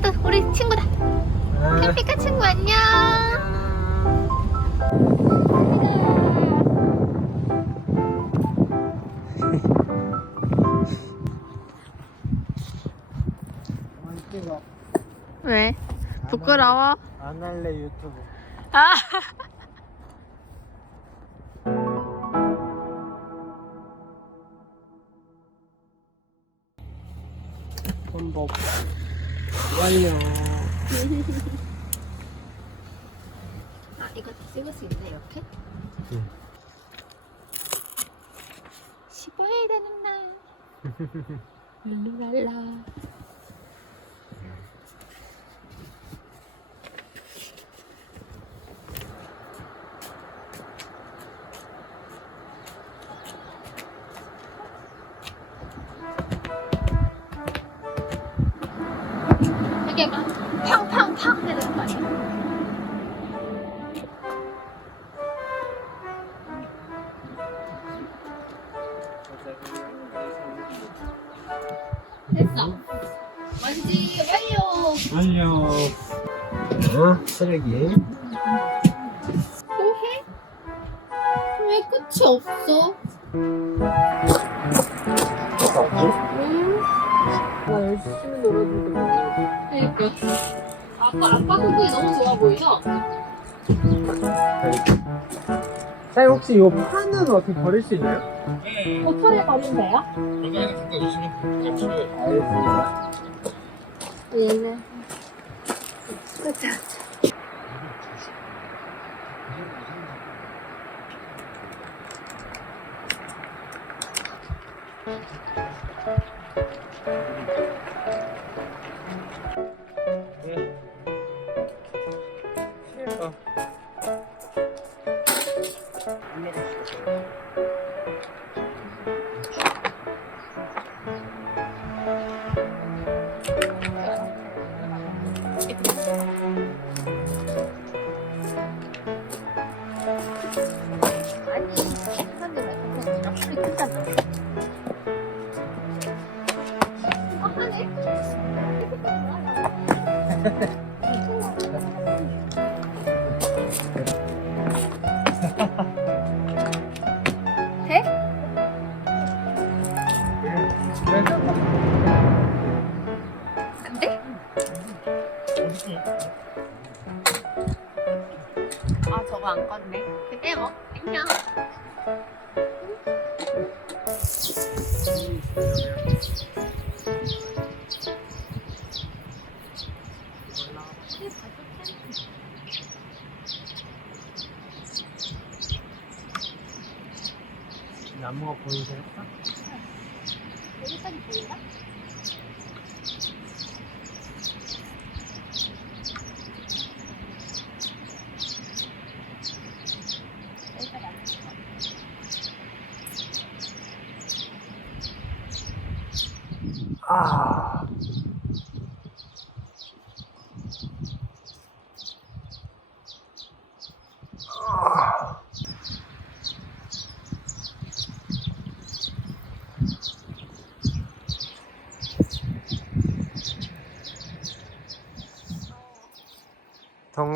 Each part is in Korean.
그래도 우리 친구다. 아, 캠피카 친구 안녕. 왜? 부끄러워? 안 할래 유튜브. 아. 번 복 완료. 아 이거 찍을 수 있네 이렇게? 응. 씹어야 되는 날. 룰루랄라. 쓰레기. 또 해? 왜 끝이 없어? 음. 나 열심히 놀아주고. 그러니까. 아빠 아빠 그게 너무 좋아 보이죠? 사 혹시 이 판은 어떻게 버릴 수 있나요? 버터를 버리면 돼요? 건강에서 갖다 놓으시면 그냥 필요해요. 알겠습니다. 얘는 네.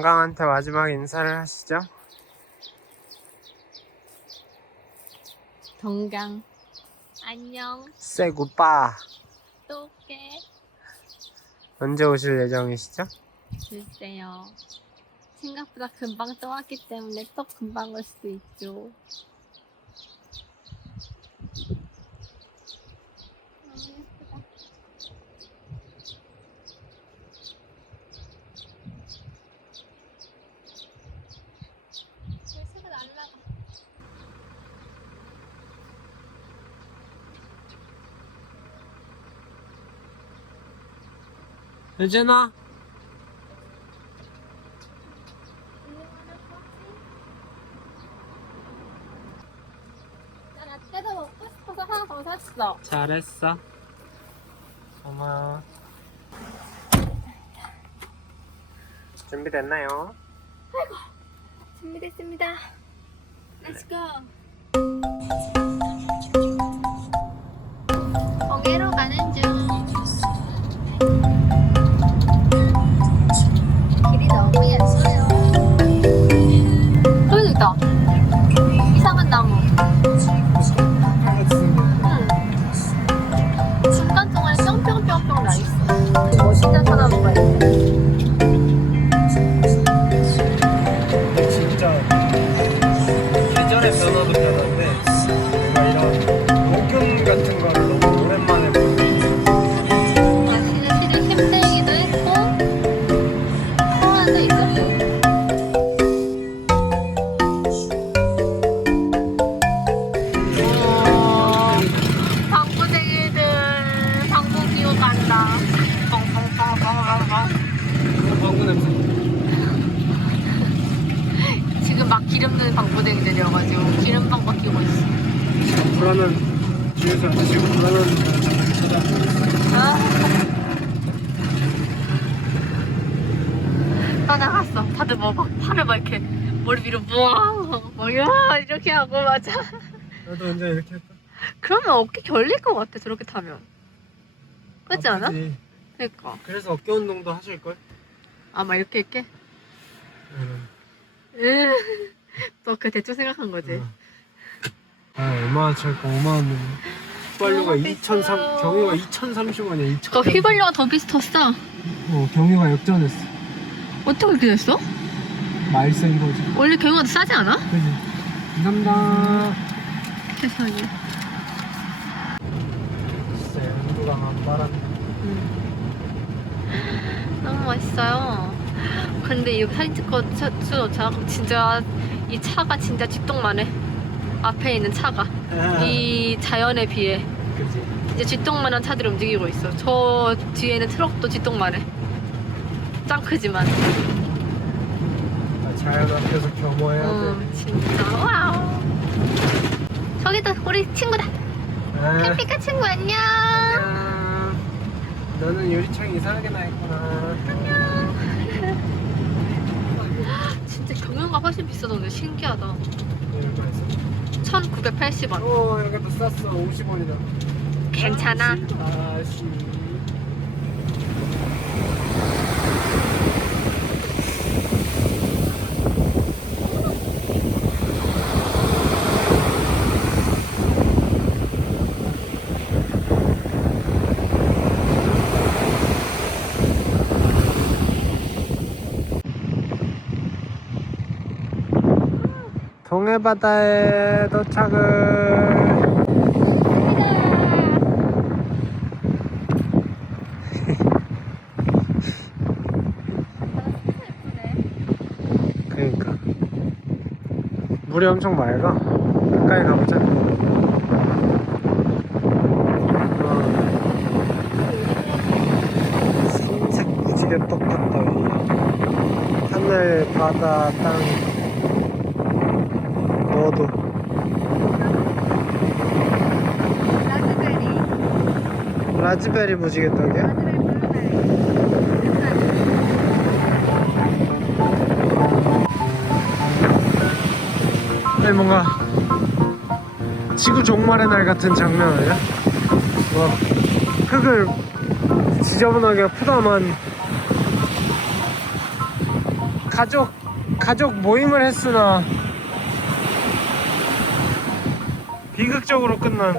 동강한테 마지막 인사를 하시죠. 동강 안녕 goodbye. 또 올게 언제 오실 예정이시죠? 글쎄요 생각보다 금방 떠왔기 때문에 또 금방 올 수도 있죠 너무 예쁘다 열쇠가 날라가 유진아. 나 라떼도 먹고 싶어서 하나 더 샀어. 잘했어. 고마워. 준비됐나요? 준비됐습니다. Let's go. 거기로 가는 중. Ahmet. 결릴 것 같아 저렇게 타면. 그렇지 않아? 아프지. 그러니까. 그래서 어깨 운동도 하실 걸? 아막 이렇게 이렇게. 응. 너그 대충 생각한 거지. 아 얼마나 찰까 5만 원. 휘발유가 너무 2,003 비싸. 경유가 2,030원이야. 2저 휘발유가 더 비슷했어. 어 경유가 역전했어. 어떻게 그렇게 됐어? 말센 거지. 원래 경유가 더 싸지 않아? 그지. 감사합니다. 세상에. 안 바람. 너무 맛있어요. 근데 이거 사진 찍고 저 진짜 이 차가 진짜 쥐똥만해. 앞에 있는 차가 이 자연에 비해 그지. 이제 쥐똥만한 차들이 움직이고 있어. 저 뒤에는 트럭도 쥐똥만해. 짱 크지만. 아, 자연 앞에서 겸허해야 돼. 어, 진짜 와우. 저기도 우리 친구다. 아, 캠핑카 친구 안녕. 안녕. 너는 유리창 이상하게 나 있구나. 진짜 경유가 훨씬 비싸던데 신기하다. 얼마였어? 1,980원. 오, 여기도 쌌어. 50원이다. 괜찮아. 아씨. 동해 바다에 도착을. 그러니까. 물이 엄청 맑아. 가까이 가보자. 어. 흰색 무지개 똑같다 위 하늘 바다 땅 너도 라즈베리 무지개 떡이야? 아니 뭔가 지구 종말의 날 같은 장면 아니야? 뭐 흙을 지저분하게 푸다만 가족 가족 모임을 했으나 비 극적으로 끝난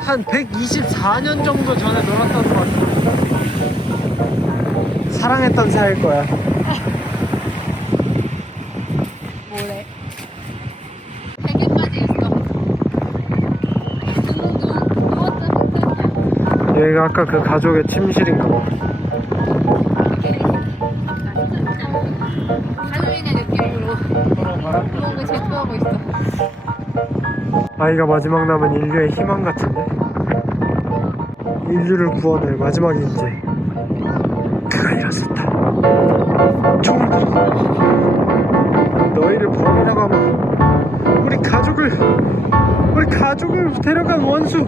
한 124년 정도 전에 놀았던 것 같아. 사랑했던 사이일 거야. 뭐래? 100일까지 있어. 누누누 누웠다 끝이야. 여기가 아까 그 가족의 침실인가 봐. 그런 거 제토하고 있어. 아이가 마지막 남은 인류의 희망 같은데? 인류를 구원할 마지막 인재. 그가 일어섰다. 총을 들어. 너희를 버리라고 하면 우리 가족을 우리 가족을 데려간 원수.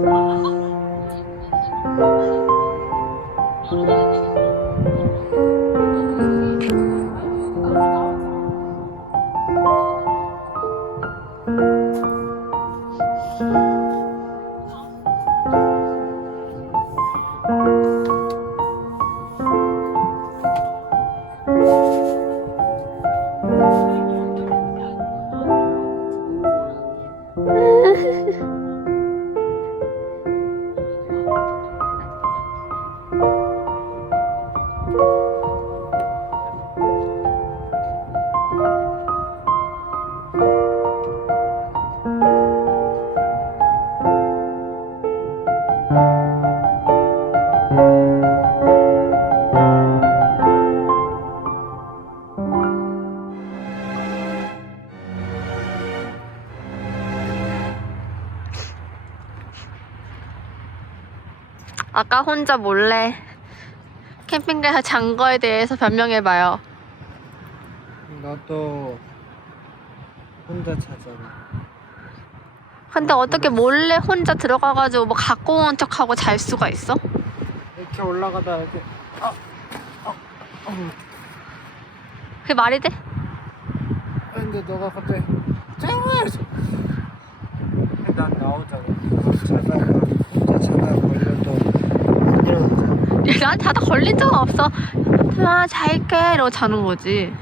Bye. 아까 혼자 몰래 캠핑카에서 잔 거에 대해서 변명해봐요. 너도 혼자 자잖아. 근데 어떻게 몰래 혼자 들어가가지고 뭐 갖고 온 척하고 잘 수가 있어? 이렇게 올라가다 이렇게 아, 아, 어. 그게 말이 돼? 근데 너가 갑자기 짱을 난 나오잖아. 자다가 혼자 자다가 걸려도 안 나한테 하다 걸린 적 없어. 아, 잘게. 이러고 자는 거지.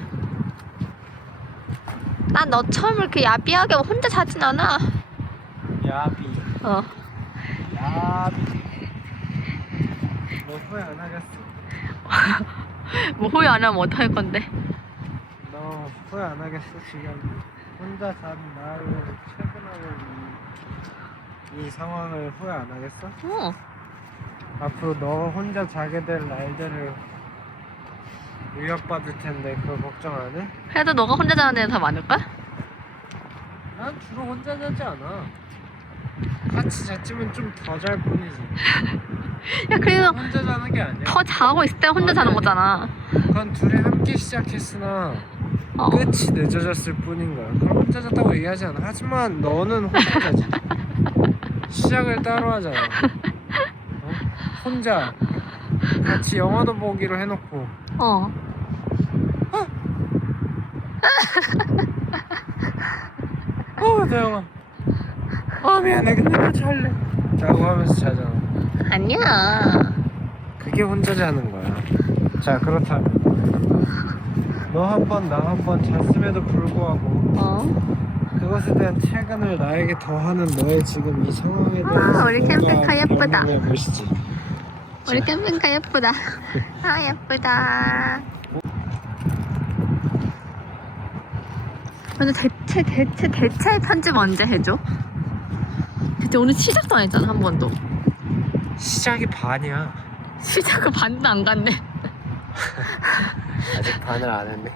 난 너처럼 이렇게 야비하게 혼자 자진 않아. 야비, 어. 야비. 너 후회 안 하겠어? 뭐 후회 안 하면 어떡할 건데. 너 후회 안 하겠어 지금 혼자 잔 나를 퇴근하는 이, 이 상황을 후회 안 하겠어? 어. 앞으로 너 혼자 자게 될 날들을 위협받을 텐데 그거 걱정 안 해? 그래도 너가 혼자 자는 데는 더 많을걸? 난 주로 혼자 자지 않아 같이 잤지만 좀 더 잘 뿐이지 야, 그래도 혼자 자는 게 아니야 더 자고 있을 때 혼자 자는 거잖아. 그건 둘이 함께 시작했으나 어. 끝이 늦어졌을 뿐인 거야 그럼 혼자 잤다고 얘기하지 않아 하지만 너는 혼자 자지 시작을 따로 하잖아 어? 혼자 같이 영화도 보기로 해놓고. 어. 어 대영아. 아 미안해. 근데 나 잘래. 라고 하면서 자잖아 아니야. 그게 혼자 자는 거야. 자 그렇다면. 너 한 번 나 한 번 잤음에도 불구하고 어. 그것에 대한 퇴근을 나에게 더하는 너의 지금 이 상황에 대해서 아, 우리 캠핑카 예쁘다. 보시지 우리 캠핑카 예쁘다. 아, 예쁘다. 근데 대체, 대체, 대체 편집 언제 해줘? 대체 오늘 시작도 안 했잖아, 한 번도. 시작이 반이야 시작은 반도 안 갔네. 아직 반을 안 했네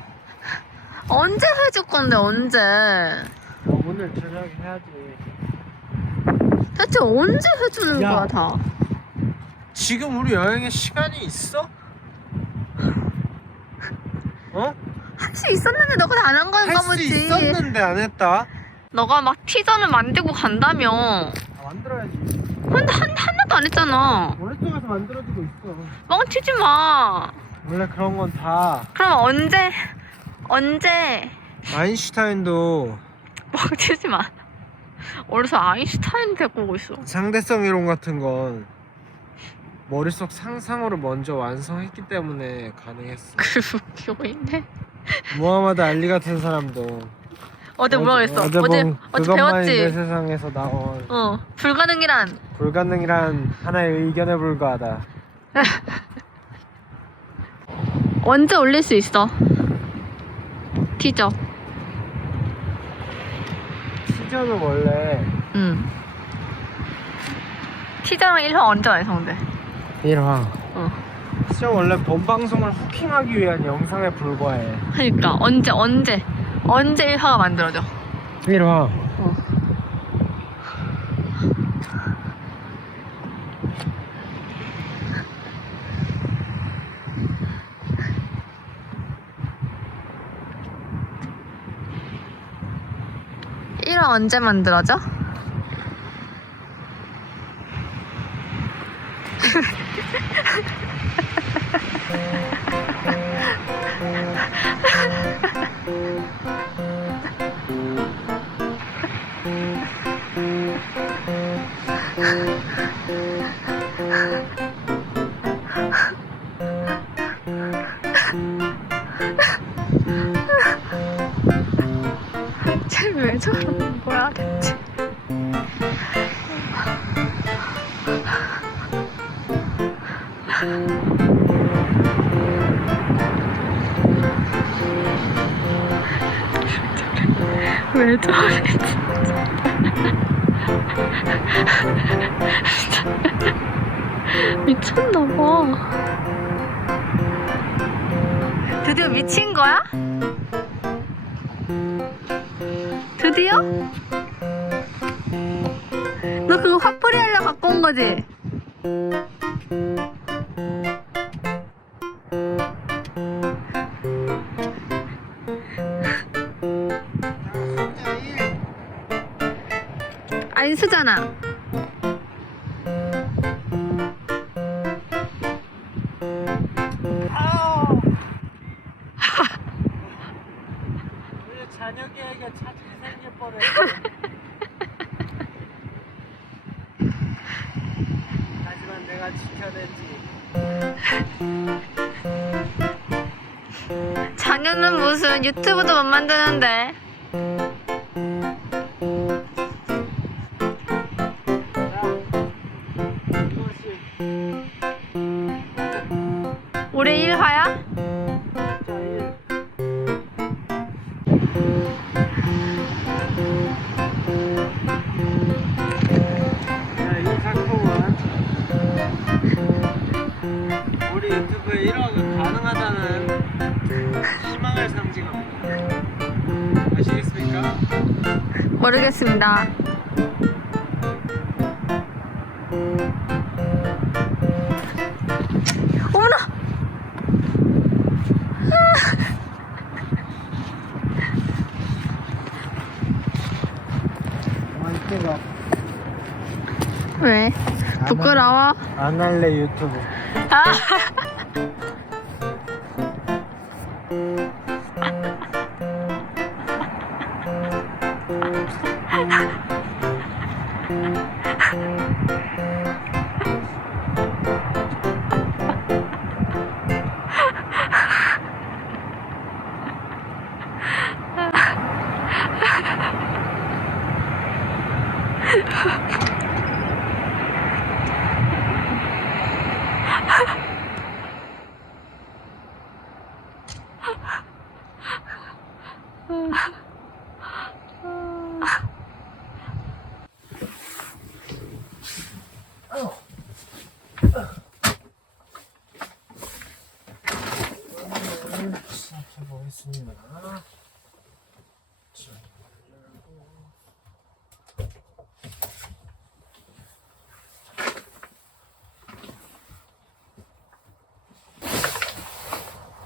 언제 해줄 건데, 언제? 너 오늘 저녁 해야지 대체 언제 해주는 야. 거야, 다? 지금 우리 여행에 시간이 있어? 어? 할 수 있었는데 너가 안 한할수 보지. 있었는데 안 했다 너가 막 티저는 만들고 간다며. 아, 만들어야지 근데 한, 하나도 안 했잖아. 머릿속에서 만들어지고 있어 뻥치지 마. 원래 그런 건 다 그럼 언제, 언제, 아인슈타인도 뻥치지 마. 어디서 아인슈타인 데리고 오고 있어. 상대성 이론 같은 건 머릿속 상상으로 먼저 완성했기 때문에 가능했어 그 웃기고 있네. 무하마드 알리 같은 사람도 어제 뭐라 그랬어? 어제 어제, 본 어제 그것만이 내 배웠지? 세상에서 나온 어, 불가능이란. 불가능이란 하나의 의견에 불과하다 언제 올릴 수 있어? 티저. 티저는 원래 응. 티저랑 1화 언제 완성돼? 1화 어. 티저 원래 본 방송을 후킹하기 위한 영상에 불과해 그러니까 언제 언제 언제 1화가 만들어져? 1화 어. 언제 만들어져? 왜 저래 진짜. 미쳤나봐. 드디어 미친 거야? 잔혁이에게 차 잘생길 뻔해. 하지만 내가 지켜냈지. 자녀는 무슨 유튜브도 못 만드는데. 모르겠습니다. 어머나! 뜨거. 왜? 부끄러워? 안 할래 유튜브. 아! 보겠습니다.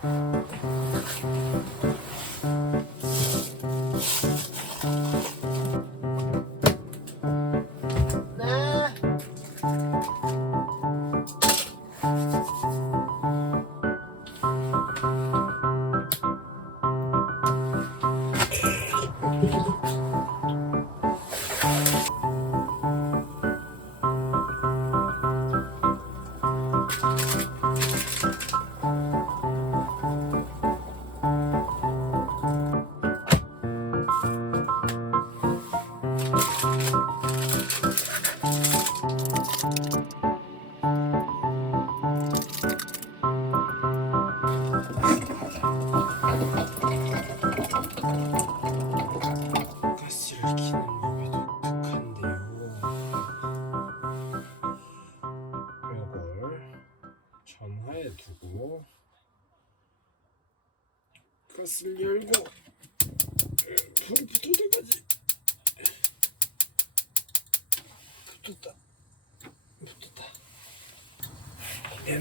가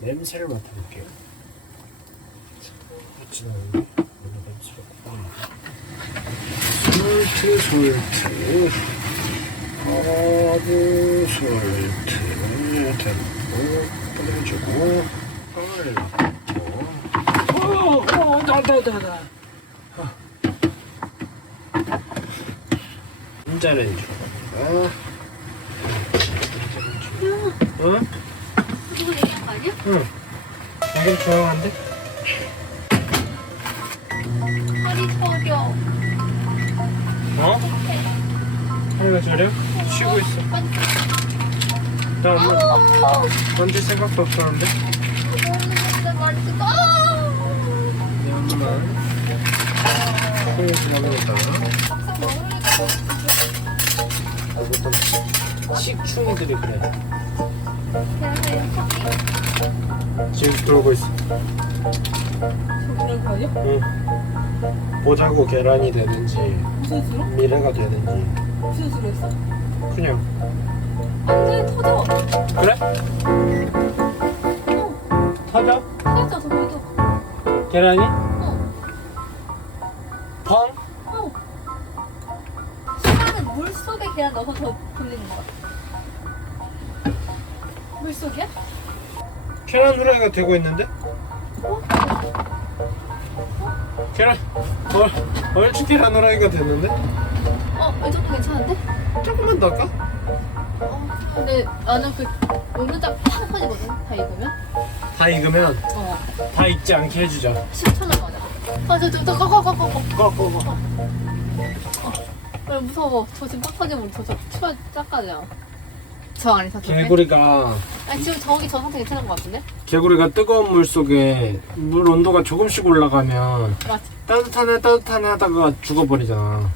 냄새를 맡아볼게요 같이 나오는데 오늘 맡아볼게요 솔트 솔트 허브 솔트를 대고 뿌려주고 빵을 넣고 어어 나나나나 전자레인지로 갑니다 어? 아니야? 응 이게 조용한데? 허리 저려. 어? 하루가 저려? 쉬고 있어 나 엄마 아파. 만질 생각도 없었는데 진짜 지나가겠다 막상 먹으니까 보통 식충이들이 그래. 지금 들어오고 있어. 그런 거요? 응. 보자고 계란이 되는지 무슨 수로? 미래가 되는지 무슨 수로 했어? 그냥 안돼 터져. 그래? 터져? 터져 저 보이죠? 계란이? 어. 펑? 어. 시간은 물 속에 계란 넣어서 더 돌리는 거야. 물 계란 후라이가 되고 있는데? 어? 계란 얼, 얼추 계란 후라이가 됐는데? 어, 이 정도 괜찮은데? 조금만 더 할까? 어, 근데 나는 그 오른쪽 팍 터지거든, 다 익으면. 다 익으면 어, 다 익지 않게 해주자 10초만 맞아. 아, 저, 저, 저, 꺼, 꺼, 꺼, 꺼, 꺼. 꺼꺼꺼 아, 무서워. 저 지금 저, 저, 추워, 짝가냐. 저 안에서 좀 개구리가 아니, 지금 저기 저 상태 괜찮은 것 같은데? 개구리가 뜨거운 물 속에 물 온도가 조금씩 올라가면 맞지? 따뜻하네 따뜻하네 하다가 죽어버리잖아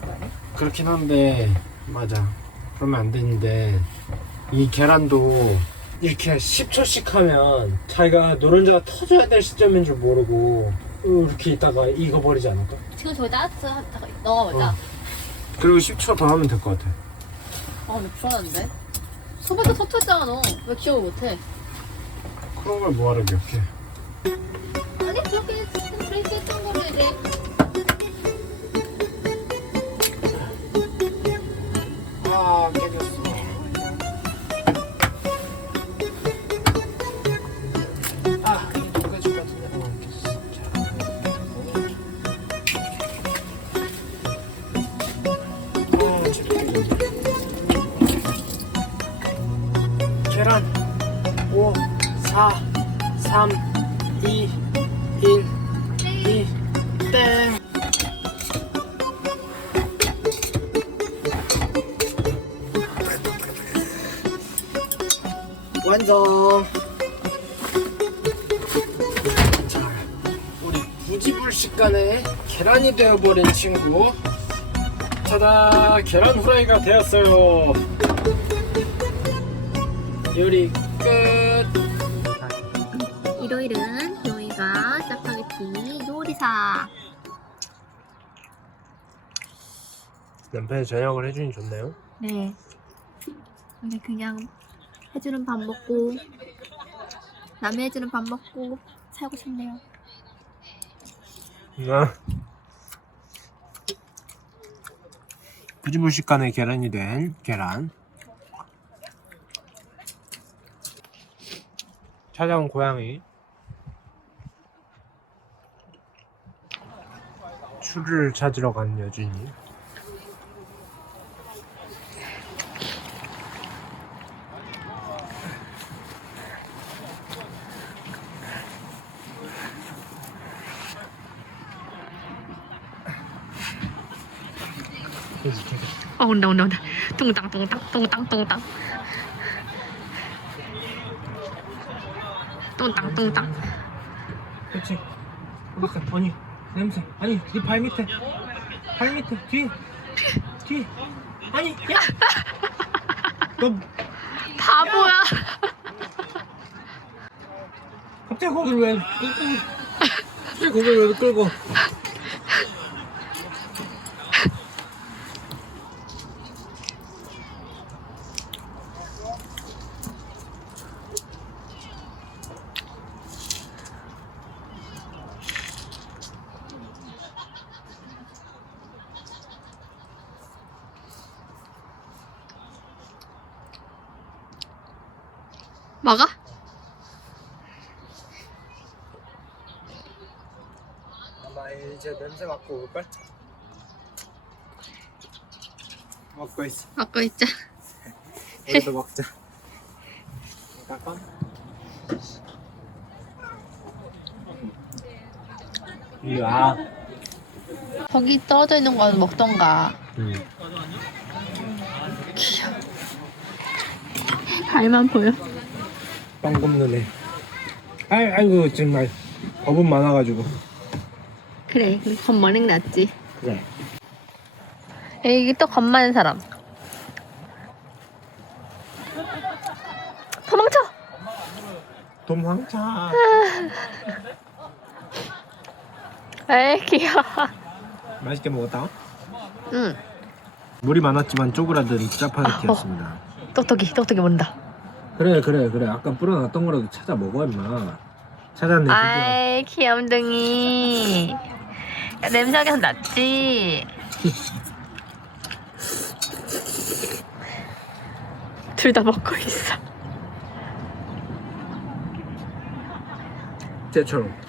거 아니야? 그렇긴 한데 맞아 그러면 안 되는데 이 계란도 이렇게 10초씩 하면 자기가 노른자가 터져야 될 시점인 줄 모르고 이렇게 있다가 익어버리지 않을까? 지금 저기 따뜻하다가 넣어보자. 어. 그리고 10초 더 하면 될 것 같아 아, 근데 불안한데? 소배도 터트렸잖아, 너. 왜 기억을 못해? 그런 걸 뭐하러 기억해 아니, 그렇게, 그렇게 했던 거를 이제. 되어버린 친구. 타다, 계란 후라이가 되었어요. 요리 끝. 일요일은 요이가 짜파게티 요리사. 남편이 저녁을 해주니 좋네요. 네. 근데 그냥 해주는 밥 먹고 남이 해주는 밥 먹고 살고 싶네요. 아. 부지불식간에 계란이 된 계란. 찾아온 고양이. 추를 찾으러 간 여준이. 어 온다 온다 온다. 뚱땅 뚱땅 뚱땅 뚱땅. 뚱땅 뚱땅. 그렇지. 어딨어? 아니 냄새. 아니 네 발 밑에. 발 밑에 뒤. 뒤. 아니 야. 너 바보야. 갑자기 거기를 왜? 갑자기 거기를 왜 끌고? 먹어? 아마 이제 냄새 맡고 올걸? 먹고 있어. 먹고 있자. 우리도 먹자. 잠깐. 와. 거기 떨어져 있는 거 먹던가. 응. 발만 보여. 빵 굽는 애. 아이, 아이고 정말 겁은 많아가지고. 그래 겁많은 게 낫지. 그래. 여기 또 겁많은 사람. 도망쳐! 도망쳐. 아, 에이 귀여워. 맛있게 먹었다. 응. 물이 많았지만 쪼그라든 짜파게티였습니다. 아, 어. 똑똑이 똑똑이 모른다. 그래 그래 그래. 아까 뿌려놨던 거라도 찾아 먹어 임마. 찾았네 아이 귀염둥이. 냄새가 났지 둘 다 먹고 있어 쟤처럼.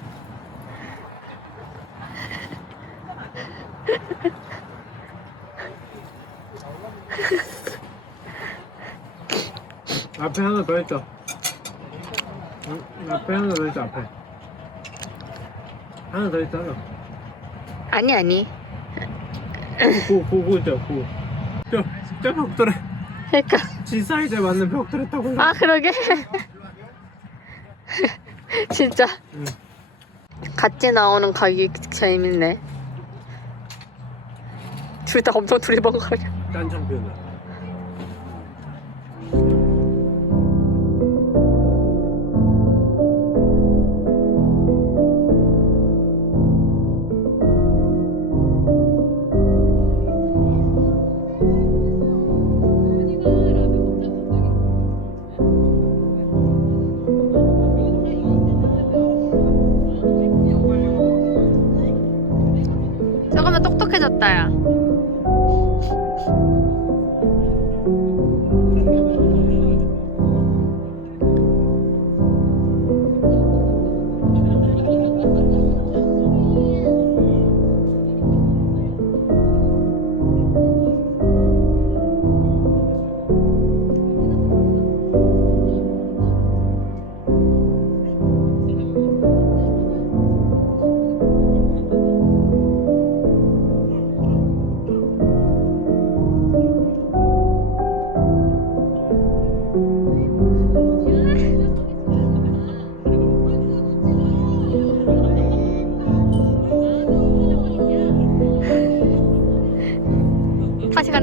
앞에 하나 더 있다. 응, 앞에 하나 더 있다 앞에. 하나 더 있잖아. 아니 아니 고, 고, 고 있다, 고. 저, 저 벽돌에, 그러니까 지 사이즈에 맞는 벽돌에 타고. 아 그러게 진짜 응. 같이 나오는 가기 재밌네 둘 다 엄청 두리번거려 딴. 조금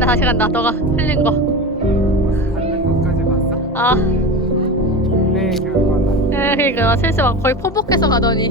다시 간다 너가 흘린 거 닿는 것까지 봤어? 아, 네, 결과다. 에, 그러니까 슬슬 막 거의 포복해서 가더니